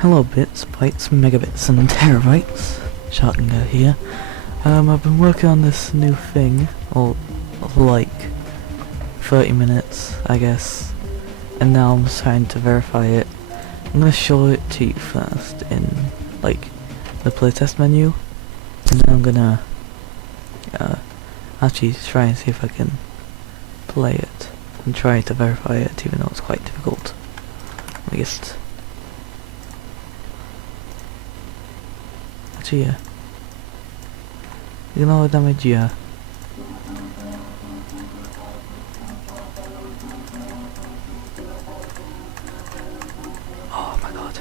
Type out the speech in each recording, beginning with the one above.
Hello bits, bytes, megabits and terabytes. Sharkinger here. I've been working on this new thing, or like 30 minutes I guess, and now I'm trying to verify it. I'm gonna show it to you first in like the playtest menu, and then I'm gonna actually try and see if I can play it and try to verify it, even though it's quite difficult. Let me just yeah. Ignore damage, yeah. Oh my god.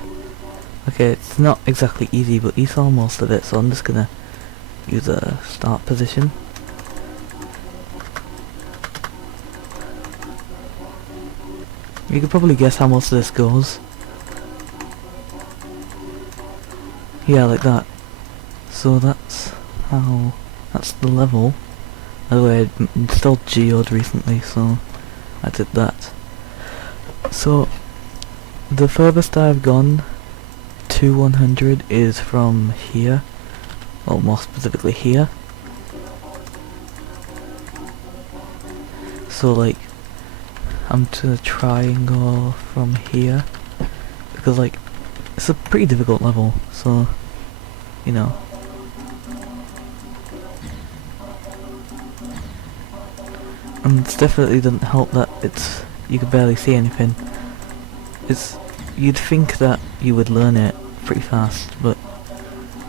Okay, it's not exactly easy, but you saw most of it, so I'm just gonna use a start position. You could probably guess how most of this goes. Yeah, like that. So that's the level. By the way, I installed Geode recently, so I did that. So the furthest I've gone to 100 is from here, well, more specifically here. So like, I'm gonna try and go from here, because like, it's a pretty difficult level, so, you know. And it definitely doesn't help that you can barely see anything. You'd think that you would learn it pretty fast, but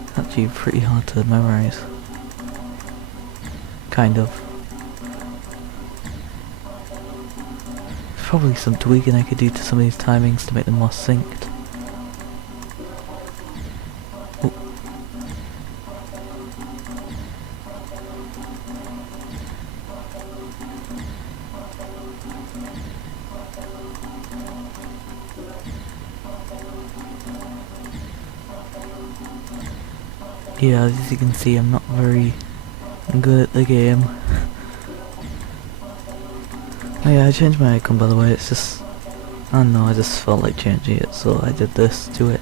it's actually pretty hard to memorize. Kind of. There's probably some tweaking I could do to some of these timings to make them more synced. Oh. Yeah, as you can see, I'm not very good at the game. Oh yeah, I changed my icon, by the way. It's just, I don't know, I just felt like changing it, so I did this to it.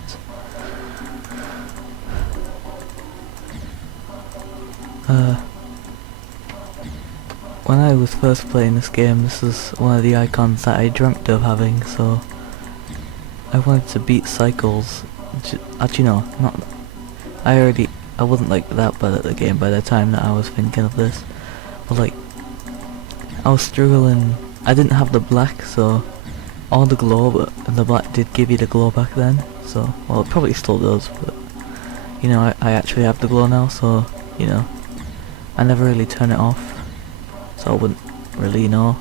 When I was first playing this game, this was one of the icons that I dreamt of having, so I wanted to beat Cycles. Actually no, not, I wasn't like that bad at the game by the time that I was thinking of this, but like, I was struggling. I didn't have the black, so all the glow, but the black did give you the glow back then, so, well, it probably still does, but, you know, I actually have the glow now, so, you know, I never really turn it off, so I wouldn't really know.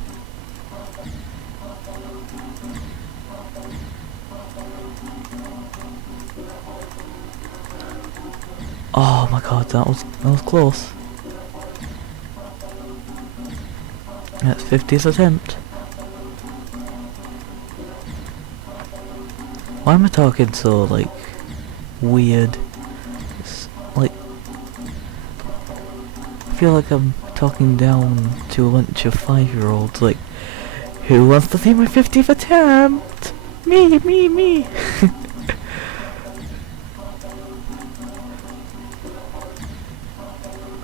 Oh my god, that was close. That's 50th attempt. Why am I talking so, like, weird? It's like, I feel like I'm talking down to a bunch of 5-year-olds, like, who wants to see my 50th attempt? Me!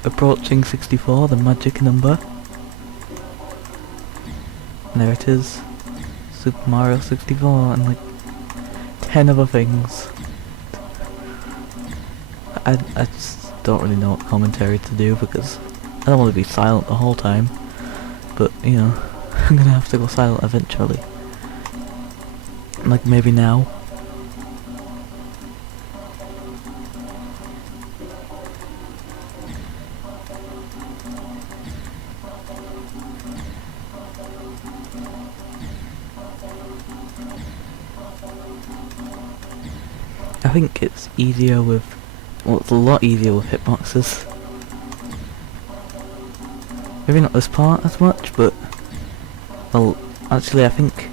Approaching 64, the magic number. And there it is. Super Mario 64 and like 10 other things. I just don't really know what commentary to do because I don't want to be silent the whole time. But, you know, I'm gonna have to go silent eventually. Like maybe now. I think it's easier with, well, it's a lot easier with hitboxes. Maybe not this part as much, but, well, actually I think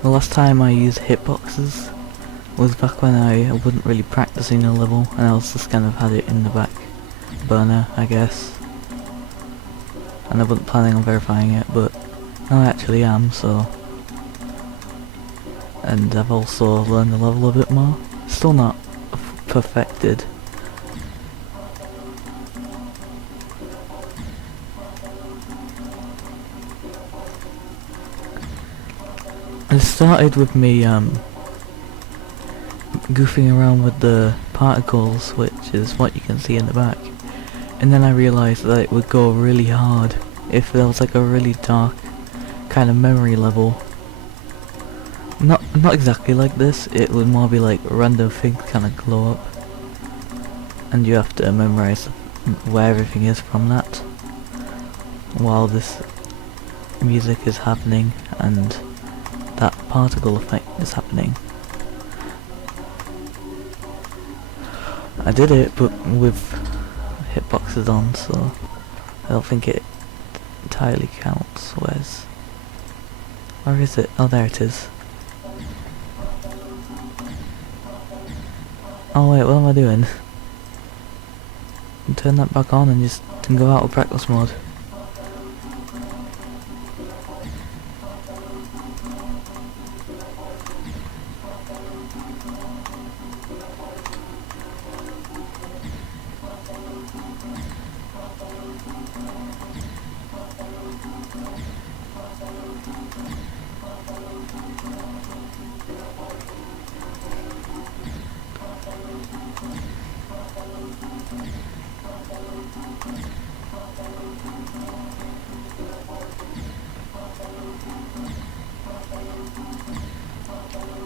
the last time I used hitboxes was back when I wasn't really practicing a level, and I was just kind of had it in the back burner, I guess. And I wasn't planning on verifying it, but now I actually am, so. And I've also learned the level a bit more. still not perfected. It started with me goofing around with the particles, which is what you can see in the back, and then I realised that it would go really hard if there was like a really dark kind of memory level. Not exactly like this, it would more be like random things kind of glow up, and you have to memorize where everything is from that while this music is happening and that particle effect is happening. I did it, but with hitboxes on, so I don't think it entirely counts. Where is it? Oh, there it is. Oh wait, what am I doing? Turn that back on and just go out of practice mode.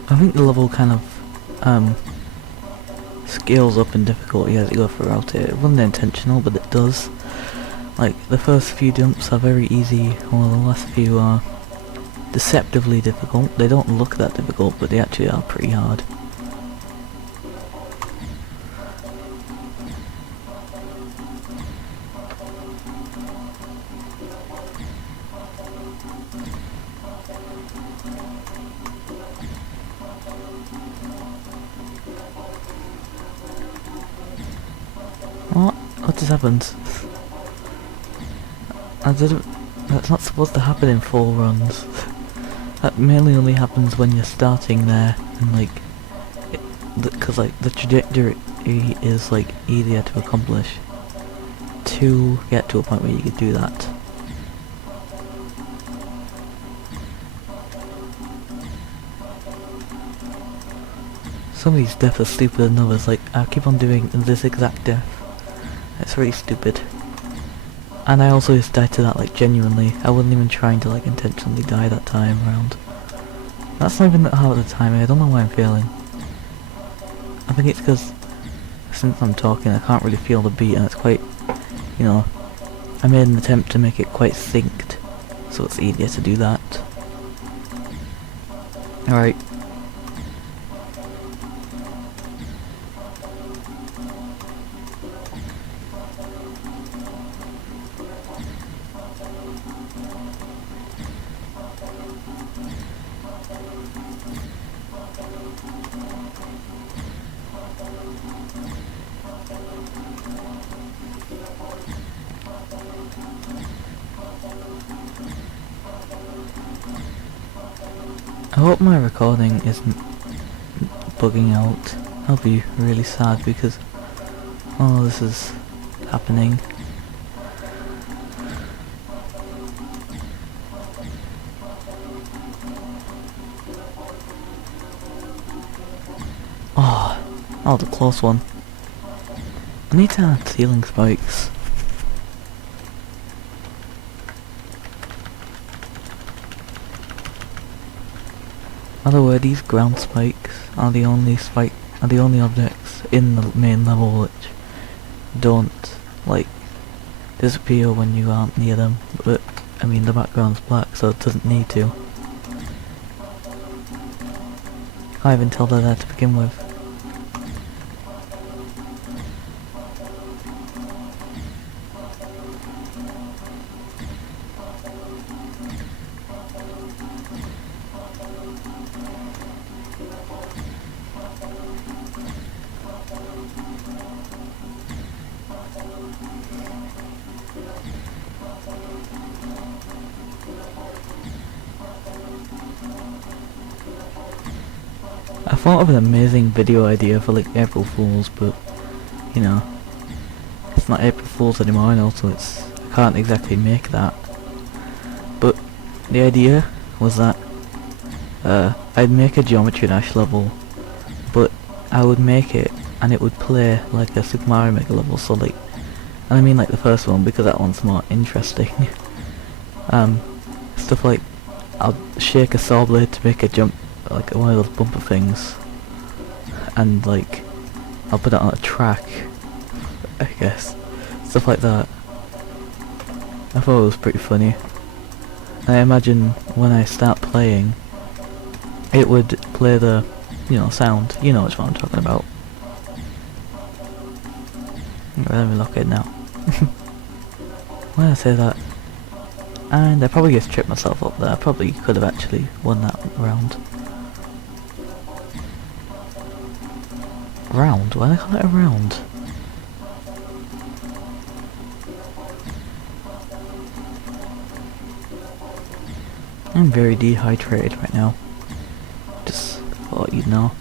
I think the level kind of scales up in difficulty as you go throughout it. It wasn't intentional, but it does. Like, the first few jumps are very easy, while the last few are deceptively difficult. They don't look that difficult, but they actually are pretty hard. What just happened? That's not supposed to happen in full runs. That mainly only happens when you're starting there, and like, because like the trajectory is like easier to accomplish to get to a point where you could do that. Some of these deaths are stupider than others. Like, I keep on doing this exact death. It's really stupid. And I also just died to that, like, genuinely. I wasn't even trying to, like, intentionally die that time around. That's not even that hard at the time. I don't know why I'm failing. I think it's because since I'm talking I can't really feel the beat, and it's quite, you know, I made an attempt to make it quite synced, so it's easier to do that. Alright. I hope my recording isn't bugging out. I'll be really sad because all this is happening. Oh, the close one. I need to add ceiling spikes. By the way, these ground spikes are the only objects in the main level which don't, like, disappear when you aren't near them. But I mean, the background's black, so it doesn't need to. Can't even tell they're there to begin with. I thought of an amazing video idea for like April Fools, but you know, it's not April Fools anymore, and also I can't exactly make that. But the idea was that I'd make a Geometry Dash level, but I would make it and it would play like a Super Mario Maker level, so like, and I mean like the first one because that one's more interesting. Stuff like I'll shake a saw blade to make a jump, like one of those bumper things, and like I'll put it on a track, I guess. Stuff like that. I thought it was pretty funny. I imagine when I start playing, it would play the, you know, sound. You know which one I'm talking about. Let me lock it now. Why did I say that? And I probably just tripped myself up there. I probably could have actually won that round. Round? Why do they call it a round? I'm very dehydrated right now. Just thought you'd know.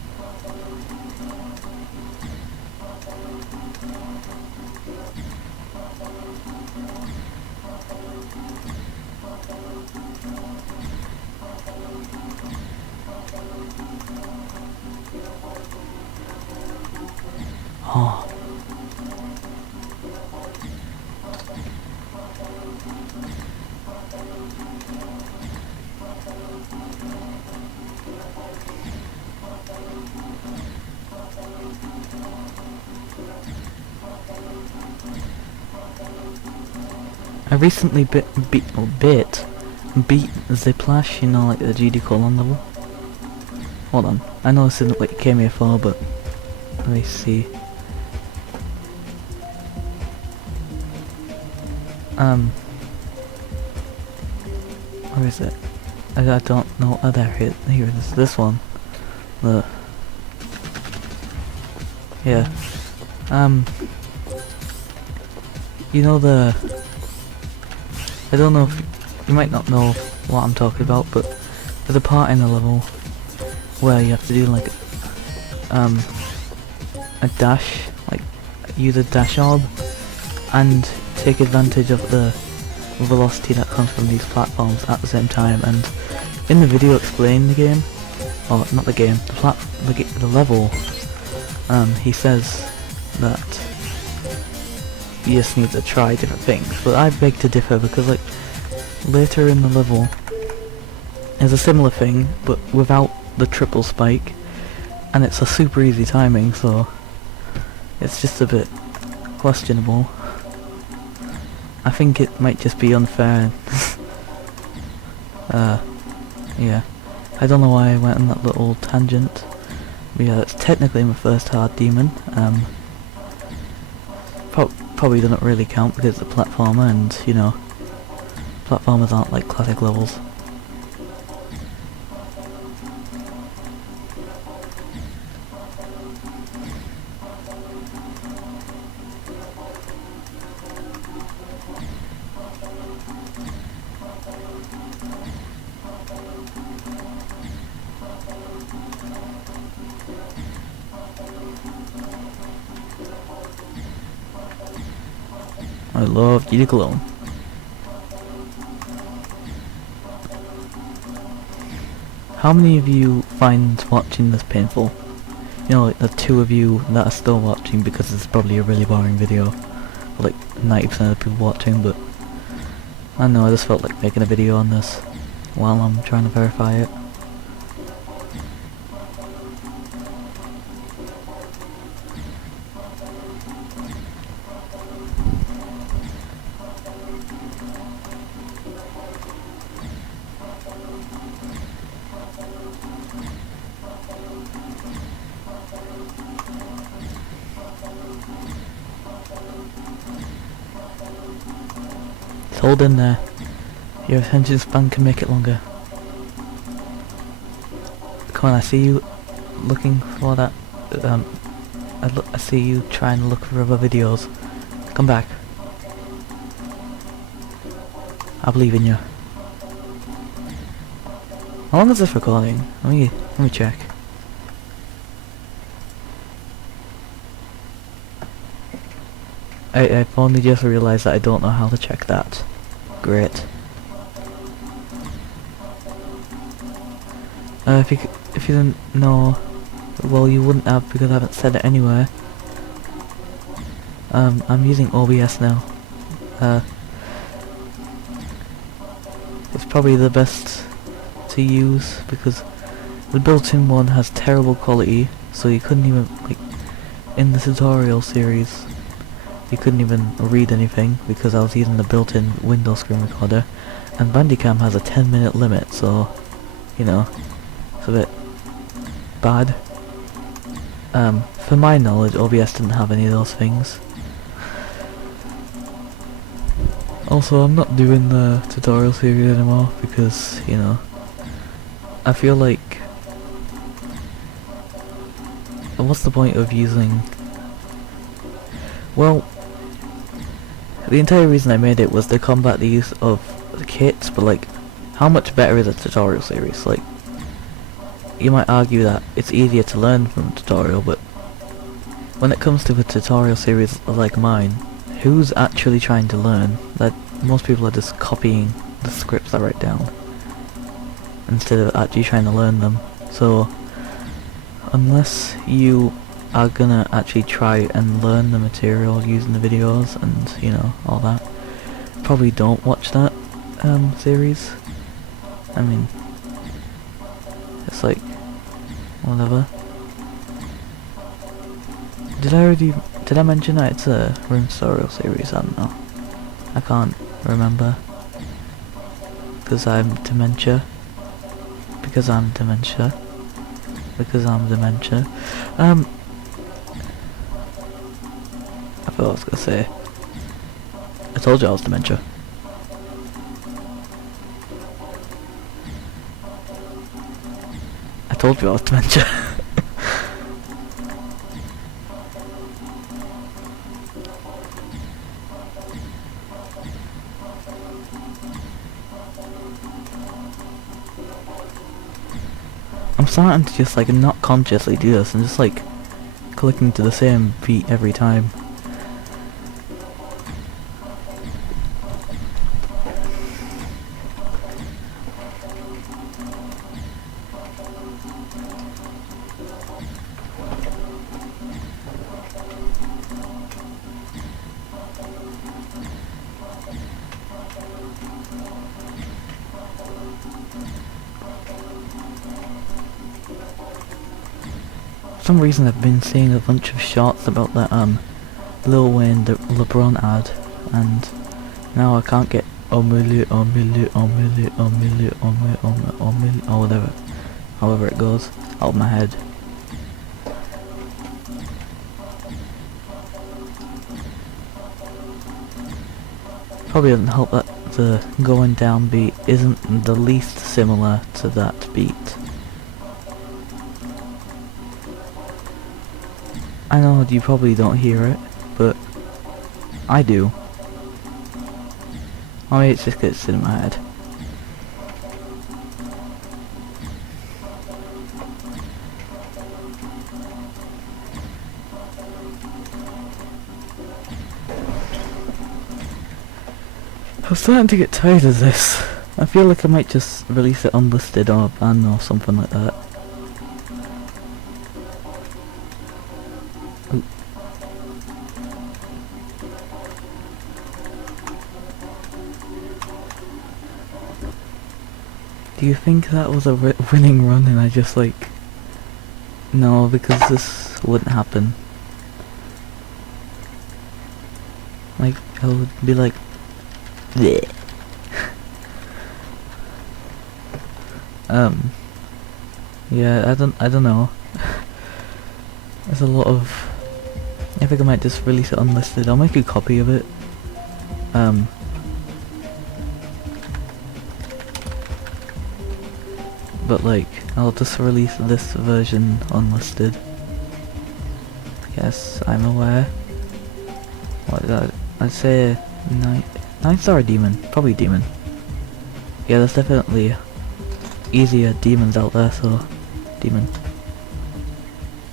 Oh. I recently beat Ziplash, you know, like the GD colon level. Hold on, I know this isn't what you came here for, but let me see. Where is it? I don't know. Oh, there it is. Here it is. This one. The. Yeah. You know the. I don't know if you might not know what I'm talking about, but there's a part in the level where you have to do like a dash, like use a dash orb and take advantage of the velocity that comes from these platforms at the same time. And in the video explaining the game, or not the game, the level, he says that you just need to try different things, but I beg to differ because like later in the level there's a similar thing but without the triple spike, and it's a super easy timing, so it's just a bit questionable. I think it might just be unfair. Yeah, I don't know why I went on that little tangent, but yeah, that's technically my first hard demon. Probably doesn't really count because it's a platformer, and you know, platformers aren't like classic levels. I love GD Cologne. How many of you find watching this painful? You know, like the 2 of you that are still watching because it's probably a really boring video. Or like 90% of the people watching, but I don't know, I just felt like making a video on this while I'm trying to verify it. Hold in there. Your attention span can make it longer. Come on, I see you looking for that. I see you trying to look for other videos. Come back. I believe in you. How long is this recording? Let me check. I've only just realised that I don't know how to check that. Great. If you didn't know, well, you wouldn't have because I haven't said it anywhere. I'm using OBS now. It's probably the best to use because the built-in one has terrible quality, so you couldn't even, like, in the tutorial series, you couldn't even read anything because I was using the built-in window screen recorder, and Bandicam has a 10-minute limit, so, you know, it's a bit bad. For my knowledge, OBS didn't have any of those things. Also, I'm not doing the tutorial series anymore because, you know, I feel like, what's the point of using, well, the entire reason I made it was to combat the use of the kits, but like, how much better is a tutorial series? Like, you might argue that it's easier to learn from a tutorial, but when it comes to a tutorial series like mine, who's actually trying to learn? That most people are just copying the scripts I write down instead of actually trying to learn them. So unless you are gonna actually try and learn the material using the videos and, you know, all that, probably don't watch that series. I mean, it's like, whatever. Did I mention that it's a room tutorial series? I don't know. I can't remember. Because I'm dementia. Because I'm dementia. Because I'm dementia. I thought I was gonna say. I told you I was dementia. I told you I was dementia. I'm starting to just like not consciously do this and just like clicking to the same beat every time. For some reason I've been seeing a bunch of shots about that Lil Wayne the LeBron ad, and now I can't get omelet or whatever, however it goes, out of my head. Probably doesn't help that the going down beat isn't the least similar to that beat. I know you probably don't hear it, but I do. Or maybe it's just 'cause it's in my head. I'm starting to get tired of this. I feel like I might just release it unlisted or ban or something like that. Ooh. Do you think that was a winning run and I just like... No, because this wouldn't happen. Like, I would be like... Bleh. Yeah, I don't know. There's a lot of... I think I might just release it unlisted. I'll make a copy of it. But like, I'll just release this version unlisted. Yes, I'm aware. What did I'd say Knights are a demon. Probably demon. Yeah, there's definitely easier demons out there, so demon.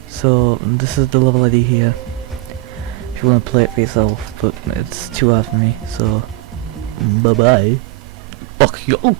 So this is the level ID here. if you want to play it for yourself, but it's too hard for me, so bye bye. Fuck you.